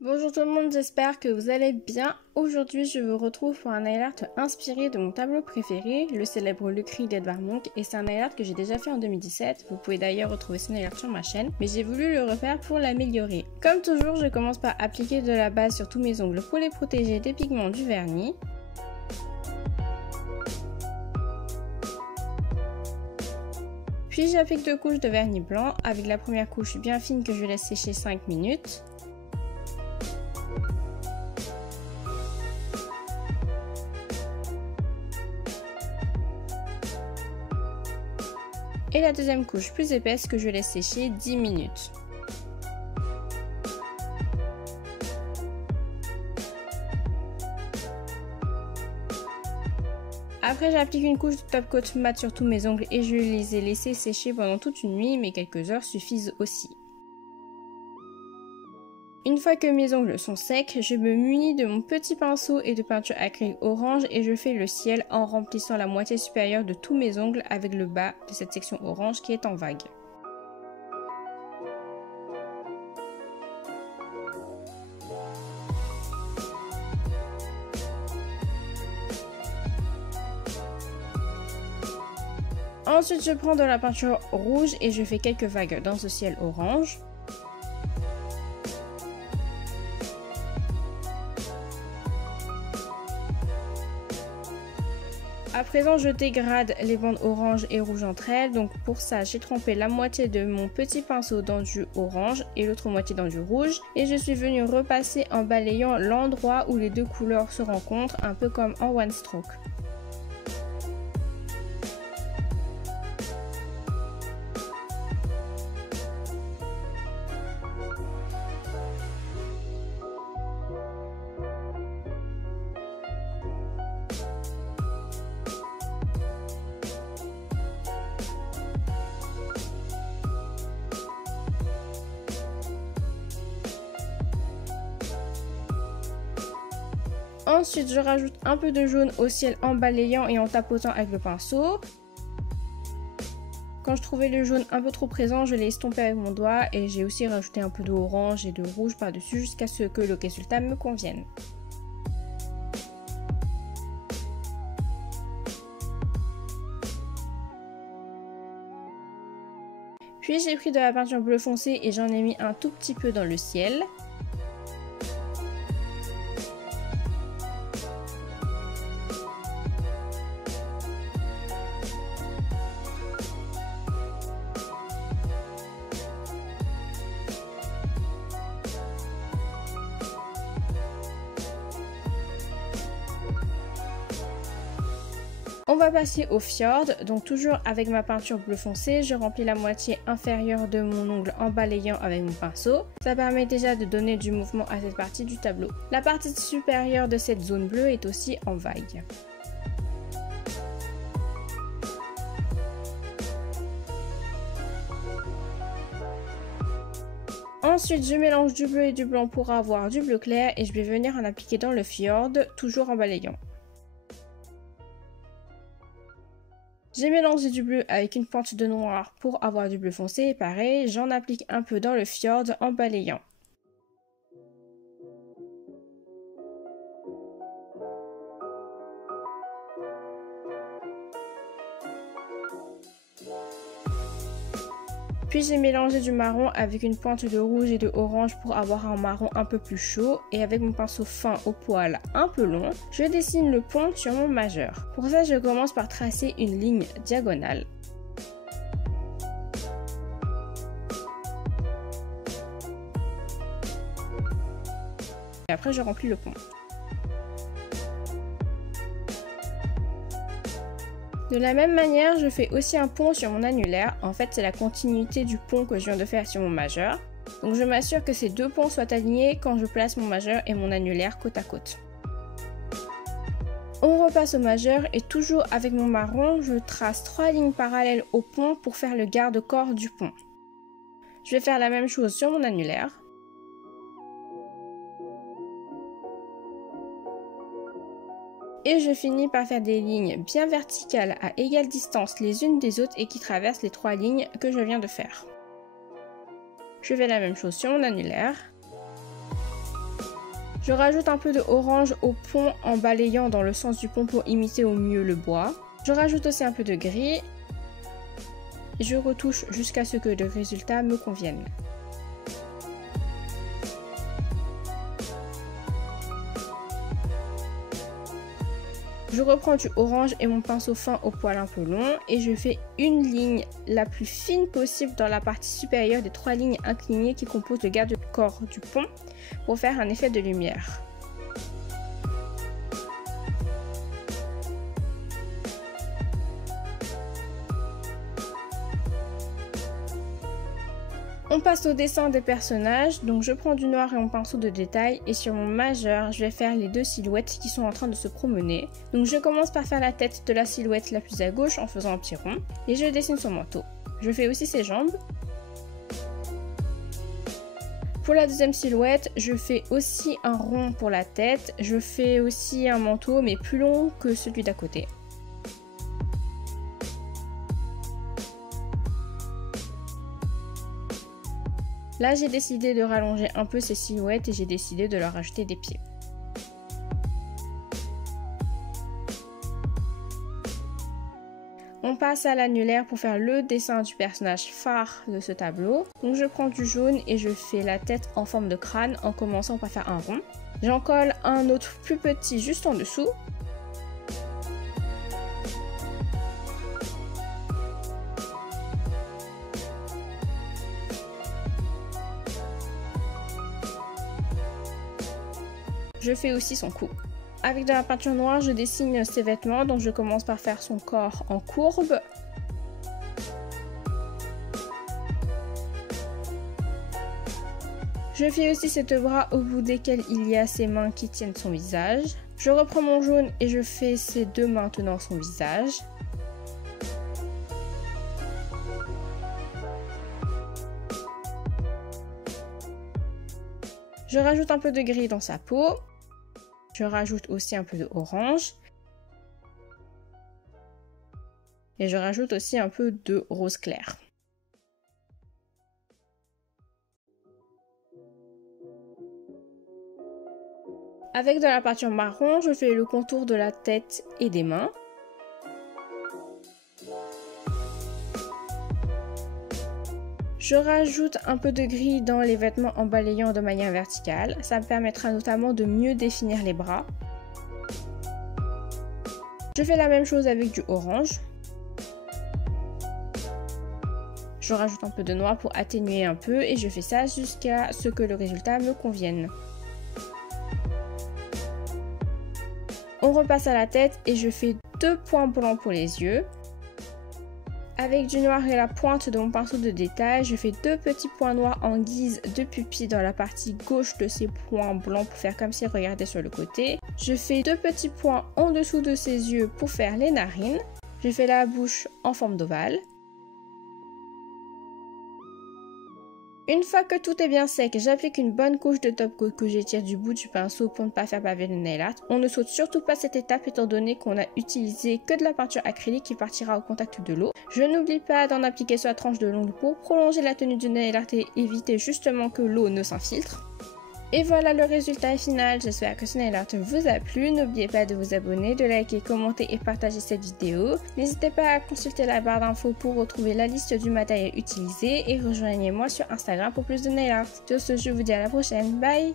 Bonjour tout le monde, j'espère que vous allez bien. Aujourd'hui, je vous retrouve pour un nail art inspiré de mon tableau préféré, le célèbre Le Cri d'Edvard Munch, et c'est un nail art que j'ai déjà fait en 2017. Vous pouvez d'ailleurs retrouver ce nail art sur ma chaîne, mais j'ai voulu le refaire pour l'améliorer. Comme toujours, je commence par appliquer de la base sur tous mes ongles pour les protéger des pigments du vernis. Puis j'applique 2 couches de vernis blanc, avec la première couche bien fine que je laisse sécher 5 minutes. Et la deuxième couche plus épaisse que je laisse sécher 10 minutes. Après, j'applique une couche de top coat mat sur tous mes ongles et je les ai laissés sécher pendant toute une nuit, mais quelques heures suffisent aussi. Une fois que mes ongles sont secs, je me munis de mon petit pinceau et de peinture acrylique orange et je fais le ciel en remplissant la moitié supérieure de tous mes ongles avec le bas de cette section orange qui est en vague. Ensuite, je prends de la peinture rouge et je fais quelques vagues dans ce ciel orange. À présent, je dégrade les bandes orange et rouge entre elles. Donc pour ça, j'ai trempé la moitié de mon petit pinceau dans du orange et l'autre moitié dans du rouge. Et je suis venue repasser en balayant l'endroit où les deux couleurs se rencontrent, un peu comme en one stroke. Ensuite, je rajoute un peu de jaune au ciel en balayant et en tapotant avec le pinceau. Quand je trouvais le jaune un peu trop présent, je l'ai estompé avec mon doigt et j'ai aussi rajouté un peu d'orange et de rouge par-dessus jusqu'à ce que le résultat me convienne. Puis j'ai pris de la peinture bleu foncé et j'en ai mis un tout petit peu dans le ciel. On va passer au fjord, donc toujours avec ma peinture bleu foncé, je remplis la moitié inférieure de mon ongle en balayant avec mon pinceau. Ça permet déjà de donner du mouvement à cette partie du tableau. La partie supérieure de cette zone bleue est aussi en vague. Ensuite, je mélange du bleu et du blanc pour avoir du bleu clair et je vais venir en appliquer dans le fjord, toujours en balayant. J'ai mélangé du bleu avec une pointe de noir pour avoir du bleu foncé et pareil, j'en applique un peu dans le fjord en balayant. Puis j'ai mélangé du marron avec une pointe de rouge et de orange pour avoir un marron un peu plus chaud. Et avec mon pinceau fin au poil un peu long, je dessine le pont sur mon majeur. Pour ça, je commence par tracer une ligne diagonale. Et après, je remplis le pont. De la même manière, je fais aussi un pont sur mon annulaire. En fait, c'est la continuité du pont que je viens de faire sur mon majeur. Donc je m'assure que ces deux ponts soient alignés quand je place mon majeur et mon annulaire côte à côte. On repasse au majeur et toujours avec mon marron, je trace 3 lignes parallèles au pont pour faire le garde-corps du pont. Je vais faire la même chose sur mon annulaire. Et je finis par faire des lignes bien verticales à égale distance les unes des autres et qui traversent les 3 lignes que je viens de faire. Je fais la même chose sur mon annulaire. Je rajoute un peu de orange au pont en balayant dans le sens du pont pour imiter au mieux le bois. Je rajoute aussi un peu de gris. Et je retouche jusqu'à ce que le résultat me convienne. Je reprends du orange et mon pinceau fin au poil un peu long et je fais une ligne la plus fine possible dans la partie supérieure des 3 lignes inclinées qui composent le garde-corps du pont pour faire un effet de lumière. On passe au dessin des personnages, donc je prends du noir et mon pinceau de détail et sur mon majeur, je vais faire les 2 silhouettes qui sont en train de se promener. Donc je commence par faire la tête de la silhouette la plus à gauche en faisant un petit rond et je dessine son manteau. Je fais aussi ses jambes. Pour la deuxième silhouette, je fais aussi un rond pour la tête, je fais aussi un manteau mais plus long que celui d'à côté. Là, j'ai décidé de rallonger un peu ces silhouettes et j'ai décidé de leur ajouter des pieds. On passe à l'annulaire pour faire le dessin du personnage phare de ce tableau. Donc je prends du jaune et je fais la tête en forme de crâne en commençant par faire un rond. J'en colle un autre plus petit juste en dessous. Je fais aussi son cou. Avec de la peinture noire, je dessine ses vêtements, donc je commence par faire son corps en courbe. Je fais aussi ses 2 bras au bout desquels il y a ses mains qui tiennent son visage. Je reprends mon jaune et je fais ses 2 mains tenant son visage. Je rajoute un peu de gris dans sa peau. Je rajoute aussi un peu de orange. Et je rajoute aussi un peu de rose clair. Avec de la peinture marron, je fais le contour de la tête et des mains. Je rajoute un peu de gris dans les vêtements en balayant de manière verticale. Ça me permettra notamment de mieux définir les bras. Je fais la même chose avec du orange. Je rajoute un peu de noir pour atténuer un peu et je fais ça jusqu'à ce que le résultat me convienne. On repasse à la tête et je fais 2 points blancs pour les yeux. Avec du noir et la pointe de mon pinceau de détail, je fais 2 petits points noirs en guise de pupille dans la partie gauche de ces points blancs pour faire comme s'ils regardaient sur le côté. Je fais 2 petits points en dessous de ses yeux pour faire les narines. Je fais la bouche en forme d'ovale. Une fois que tout est bien sec, j'applique une bonne couche de top coat que j'étire du bout du pinceau pour ne pas faire baver le nail art. On ne saute surtout pas cette étape étant donné qu'on a utilisé que de la peinture acrylique qui partira au contact de l'eau. Je n'oublie pas d'en appliquer sur la tranche de l'ongle pour prolonger la tenue du nail art et éviter justement que l'eau ne s'infiltre. Et voilà le résultat final, j'espère que ce nail art vous a plu. N'oubliez pas de vous abonner, de liker, commenter et partager cette vidéo. N'hésitez pas à consulter la barre d'infos pour retrouver la liste du matériel utilisé et rejoignez-moi sur Instagram pour plus de nail art. Sur ce, je vous dis à la prochaine, bye!